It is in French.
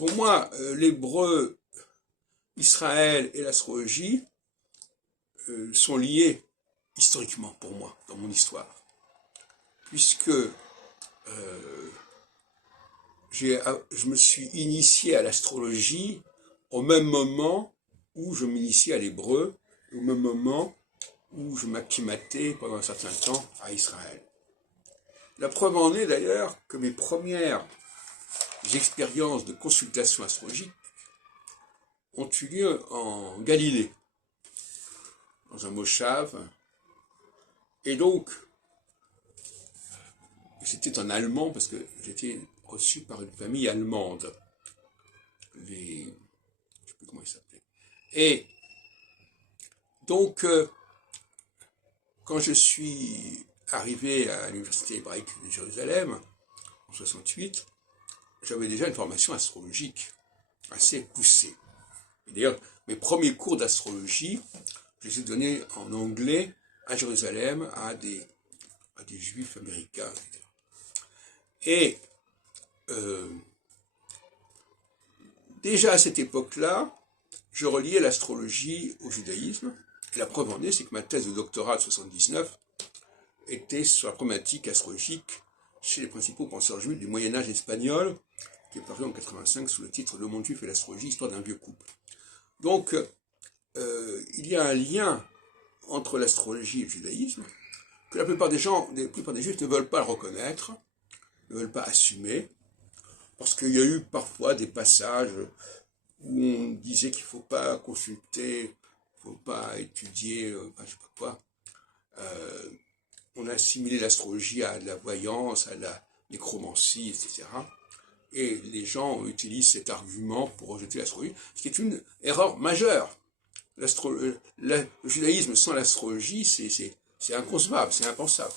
pour moi, l'hébreu, Israël et l'astrologie sont liés historiquement pour moi, dans mon histoire. Puisque je me suis initié à l'astrologie au même moment où je m'initiais à l'hébreu, au même moment où je m'acclimatais pendant un certain temps à Israël. La preuve en est d'ailleurs que mes premières expériences de consultation astrologique ont eu lieu en Galilée, dans un moshav, et donc c'était en allemand parce que j'étais reçu par une famille allemande, je ne sais plus comment ils s'appelaient. Et donc, quand je suis arrivé à l'université hébraïque de Jérusalem, en 68, j'avais déjà une formation astrologique assez poussée. D'ailleurs, mes premiers cours d'astrologie, je les ai donnés en anglais à Jérusalem à des juifs américains, etc. Et déjà à cette époque-là, je reliais l'astrologie au judaïsme. Et la preuve en est, c'est que ma thèse de doctorat de 79 était sur la problématique astrologique chez les principaux penseurs juifs du Moyen-Âge espagnol, qui est paru en 85 sous le titre « Le monde juif et l'astrologie, histoire d'un vieux couple ». Donc, il y a un lien entre l'astrologie et le judaïsme, que la plupart des juifs ne veulent pas le reconnaître, ne veulent pas assumer, parce qu'il y a eu parfois des passages où on disait qu'il ne faut pas consulter, il ne faut pas étudier, je ne sais pas quoi. On a assimilé l'astrologie à de la voyance, à la nécromancie, etc. Et les gens utilisent cet argument pour rejeter l'astrologie, ce qui est une erreur majeure. Le judaïsme sans l'astrologie, c'est inconcevable, c'est impensable.